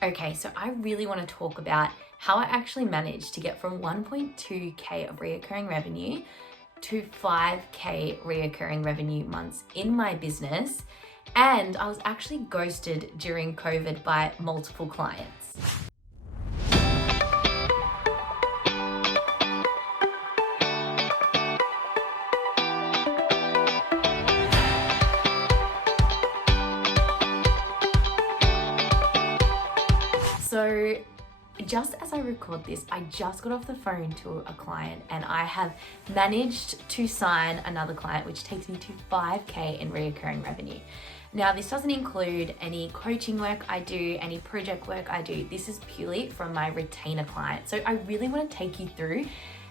Okay, so I really want to talk about how I actually managed to get from 1.2K of reoccurring revenue to 5K reoccurring revenue months in my business. And I was actually ghosted during COVID by multiple clients. So just as I record this, I just got off the phone to a client and I have managed to sign another client, which takes me to 5K in reoccurring revenue. Now, this doesn't include any coaching work I do, any project work I do. This is purely from my retainer client. So I really want to take you through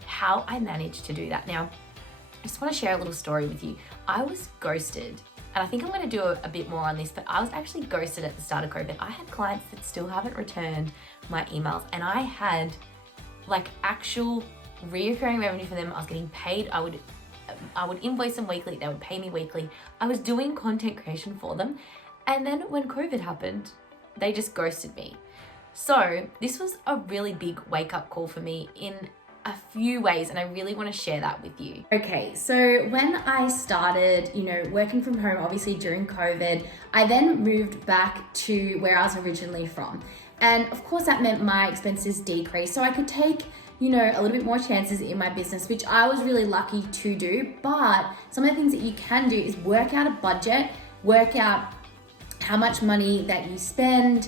how I managed to do that. Now, I just want to share a little story with you. I was ghosted. And I think I'm going to do a bit more on this, but I was actually ghosted at the start of COVID. I had clients that still haven't returned my emails, and I had like actual reoccurring revenue for them. I was getting paid. I would invoice them weekly. They would pay me weekly. I was doing content creation for them. And then when COVID happened, they just ghosted me. So this was a really big wake up call for me in a few ways, and I really want to share that with you. Okay, so when I started, working from home, obviously during COVID, I then moved back to where I was originally from. And of course that meant my expenses decreased. So I could take, a little bit more chances in my business, which I was really lucky to do. But some of the things that you can do is work out a budget, work out how much money that you spend,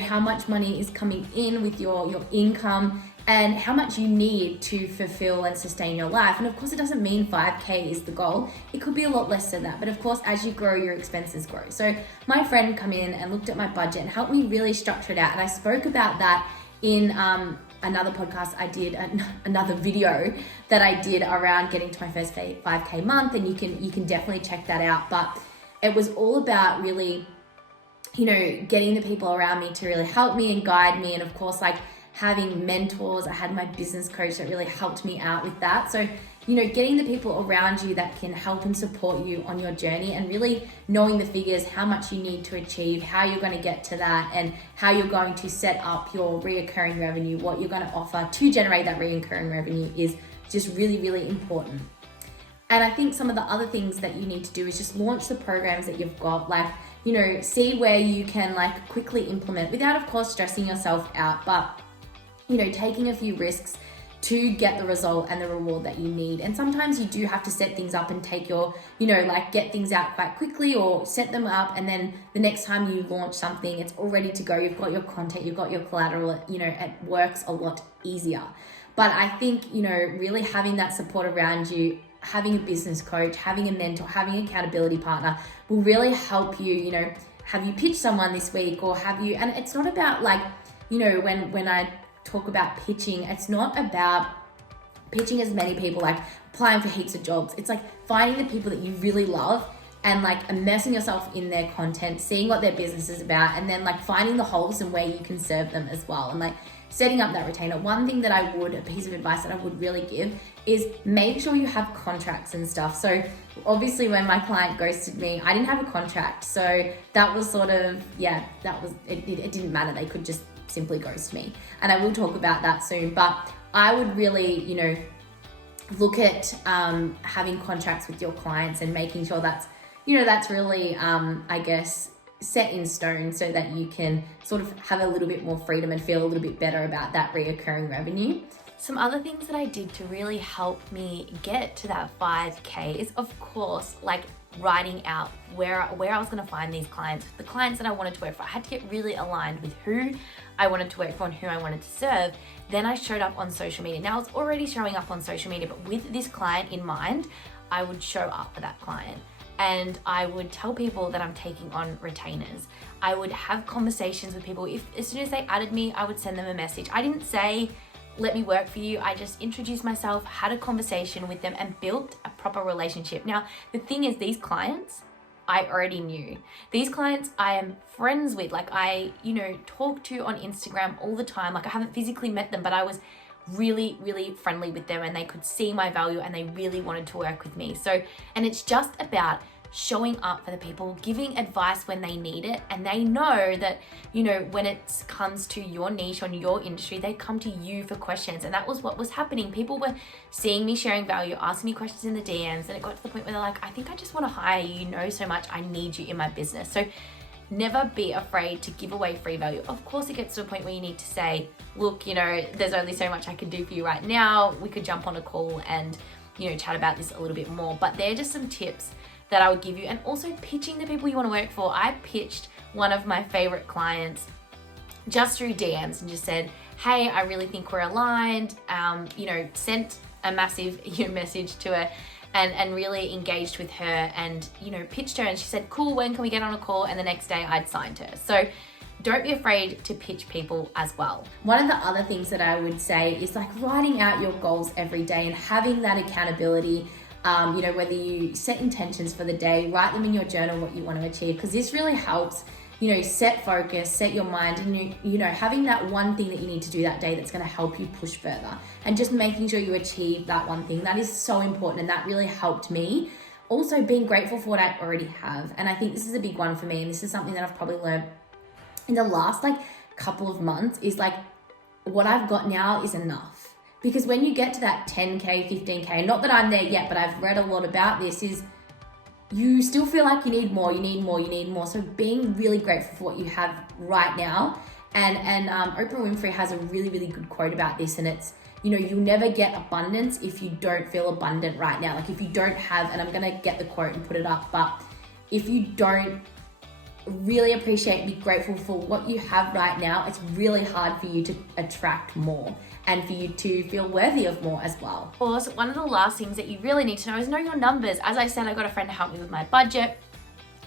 how much money is coming in with your income, and how much you need to fulfill and sustain your life. And of course, it doesn't mean 5K is the goal. It could be a lot less than that. But of course, as you grow, your expenses grow. So my friend come in and looked at my budget and helped me really structure it out. And I spoke about that in another podcast I did, another video that I did around getting to my first 5K month. And you can definitely check that out. But it was all about really, getting the people around me to really help me and guide me. And of course, having mentors. I had my business coach that really helped me out with that. So, getting the people around you that can help and support you on your journey, and really knowing the figures, how much you need to achieve, how you're going to get to that, and how you're going to set up your reoccurring revenue, what you're going to offer to generate that reoccurring revenue is just really, really important. And I think some of the other things that you need to do is just launch the programs that you've got, see where you can quickly implement without, of course, stressing yourself out, but taking a few risks to get the result and the reward that you need. And sometimes you do have to set things up and take your, get things out quite quickly, or set them up. And then the next time you launch something, it's all ready to go. You've got your content, you've got your collateral, it works a lot easier. But I think, really having that support around you, having a business coach, having a mentor, having an accountability partner will really help you, have you pitch someone this week, or have you, and it's not about when I talk about pitching, it's not about pitching as many people, applying for heaps of jobs. It's finding the people that you really love and immersing yourself in their content, seeing what their business is about, and then finding the holes and where you can serve them as well, and setting up that retainer. One thing that a piece of advice that I would really give is make sure you have contracts and stuff. So obviously when my client ghosted me, I didn't have a contract. So that was it didn't matter. They could just simply ghost me. And I will talk about that soon. But I would really, look at having contracts with your clients and making sure that's really, set in stone, so that you can sort of have a little bit more freedom and feel a little bit better about that reoccurring revenue. Some other things that I did to really help me get to that 5K is, of course, writing out where I was going to find these clients, the clients that I wanted to work for. I had to get really aligned with who I wanted to work for and who I wanted to serve. Then I showed up on social media. Now I was already showing up on social media, but with this client in mind, I would show up for that client. And I would tell people that I'm taking on retainers. I would have conversations with people. As soon as they added me, I would send them a message. I didn't say, let me work for you. I just introduced myself, had a conversation with them, and built a proper relationship. Now, the thing is, these clients, I already knew. These clients I am friends with. I talk to on Instagram all the time. I haven't physically met them, but I was really, really friendly with them, and they could see my value and they really wanted to work with me. So, and it's just about showing up for the people, giving advice when they need it. And they know that, you know, when it comes to your niche or your industry, they come to you for questions. And that was what was happening. People were seeing me sharing value, asking me questions in the DMs, and it got to the point where they're like, I think I just want to hire you. You know so much. I need you in my business. So never be afraid to give away free value. Of course, it gets to a point where you need to say, look, you know, there's only so much I can do for you right now. We could jump on a call and, you know, chat about this a little bit more. But they're just some tips that I would give you. And also pitching the people you want to work for. I pitched one of my favorite clients just through DMs and just said, hey, I really think we're aligned. You know, sent a massive message to her and really engaged with her and, you know, pitched her, and she said, cool, when can we get on a call? And the next day I'd signed her. So don't be afraid to pitch people as well. One of the other things that I would say is like writing out your goals every day and having that accountability. You know, whether you set intentions for the day, write them in your journal, what you want to achieve, because this really helps, you know, set focus, set your mind, and you know, having that one thing that you need to do that day that's going to help you push further, and just making sure you achieve that one thing. That is so important, and that really helped me. Also, being grateful for what I already have, and I think this is a big one for me, and this is something that I've probably learned in the last like couple of months, is like what I've got now is enough. Because when you get to that 10K, 15K, not that I'm there yet, but I've read a lot about this, is you still feel like you need more, you need more, you need more. So being really grateful for what you have right now. And Oprah Winfrey has a really, really good quote about this. And it's, you know, you'll never get abundance if you don't feel abundant right now. Like if you don't have, and I'm going to get the quote and put it up, but if you don't really appreciate, be grateful for what you have right now, it's really hard for you to attract more and for you to feel worthy of more as well. Of course, one of the last things that you really need to know is know your numbers. As I said, I got a friend to help me with my budget,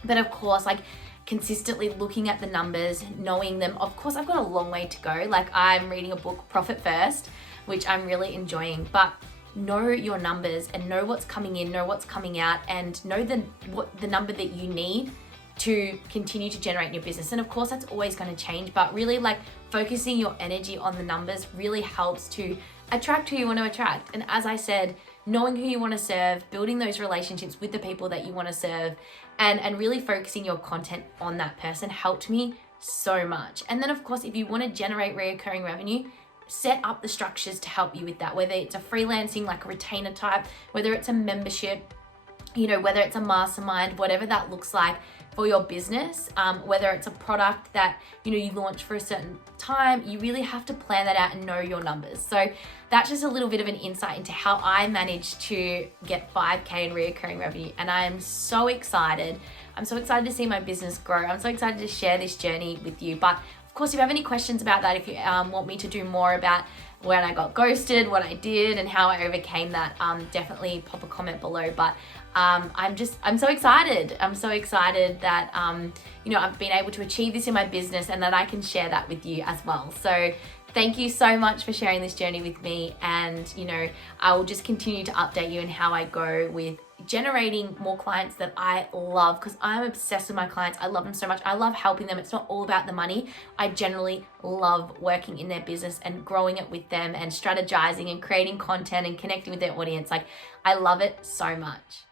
but of course, like consistently looking at the numbers, knowing them. Of course, I've got a long way to go. Like I'm reading a book, Profit First, which I'm really enjoying, but know your numbers and know what's coming in, know what's coming out, and know the number that you need to continue to generate in your business. And of course that's always going to change, but really like focusing your energy on the numbers really helps to attract who you want to attract. And as I said, knowing who you want to serve, building those relationships with the people that you want to serve, and really focusing your content on that person helped me so much. And then of course, if you want to generate recurring revenue, set up the structures to help you with that, whether it's a freelancing, like a retainer type, whether it's a membership, you know, whether it's a mastermind, whatever that looks like for your business, whether it's a product that, you know, you launch for a certain time, you really have to plan that out and know your numbers. So that's just a little bit of an insight into how I managed to get 5K in recurring revenue. And I am so excited. I'm so excited to see my business grow. I'm so excited to share this journey with you. But of course, if you have any questions about that, if you want me to do more about when I got ghosted, what I did and how I overcame that, definitely pop a comment below. But I'm so excited. I'm so excited that, you know, I've been able to achieve this in my business and that I can share that with you as well. So thank you so much for sharing this journey with me. And, you know, I will just continue to update you on how I go with generating more clients that I love, because I'm obsessed with my clients. I love them so much. I love helping them. It's not all about the money. I generally love working in their business and growing it with them and strategizing and creating content and connecting with their audience. Like I love it so much.